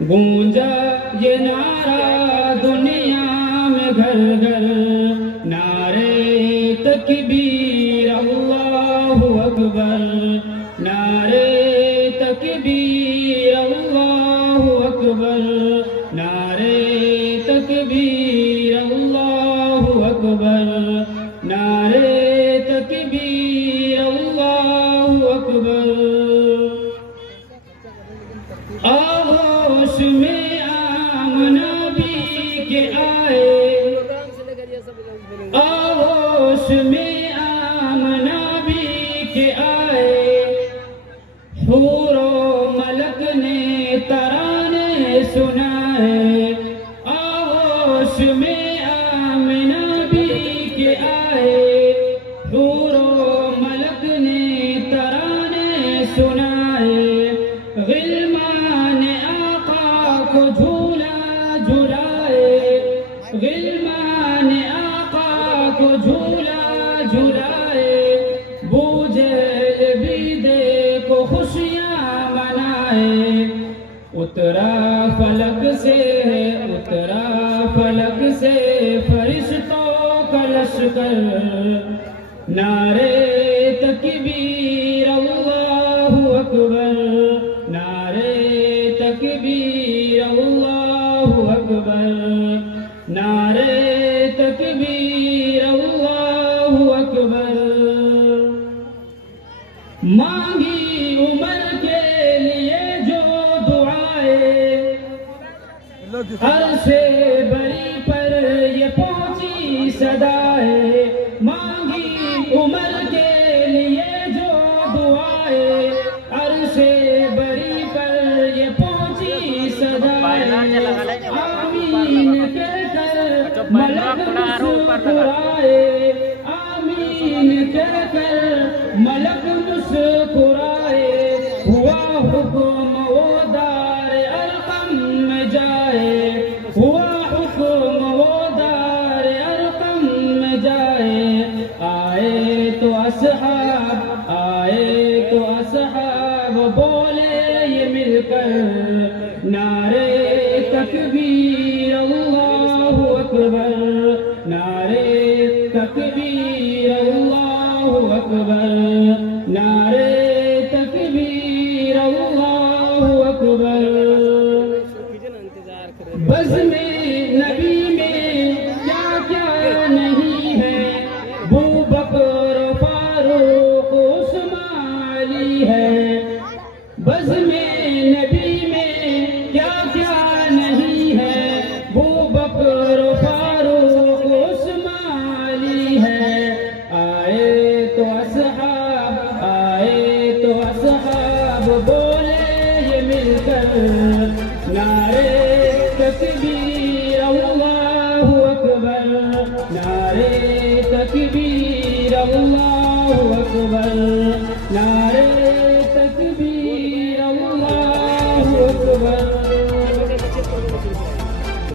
گونجا یہ نعرہ دنیا میں گھر گھر، نعرے تکبیر اللہ اکبر، نعرے تکبیر اللہ اکبر، نعرے تکبیر اللہ اکبر، نعرے تکبیر اللہ اکبر۔ آغوش میں آمنہ بھی کے آئے، آغوش میں آمنہ بھی کے آئے، حور و ملک نے ترانے سنائے، آغوش میں آمنہ بھی کے آئے، حور و ملک نے ترانے سنائے، غلمان آقا کو جھولا جھلائے، غلمان آقا کو جھولا جھلائے، بوجھل بھی دے کو خوشیاں منائے، اترا فلک سے، اترا فلک سے فرشتوں کا لشکر، نعرے تکبیر اللہ اکبر، نعرے تکبیر اللہ اکبر، نعرے تکبیر اللہ اکبر۔ مانگی عمر کے لیے جو دعائیں، عرش بری پر یہ پہنچی صدائیں، مانگی عمر کے لیے جو دعائیں، عرش بری پر یہ پہنچی صدائیں، آمین کہہ کر ملک مسکرائے، آمین کہہ کر ملک مسکرائے، ہوا حکم وہ دار ارقم میں جائے، ہوا حکم وہ دار ارقم میں جائے، آئے تو اصحاب، آئے تو اصحاب بولے یہ مل کر، نعرے تکبیر اللہ اکبر، نعرے تکبیر اللہ اکبر، نعرے تکبیر اللہ اکبر۔ بزم نبی میں کیا کیا نہیں ہے، ابوبکر فاروق عثمان علی ہے، بزم نبی میں کیا کیا نہیں ہے، ابوبکر فاروق عثمان علی ہے، آئے تو اصحاب، آئے تو اصحاب بولے یہ مل کر، نعرے تکبیر اللہ اکبر، نعرے تکبیر اللہ اکبر، نعرے تکبیر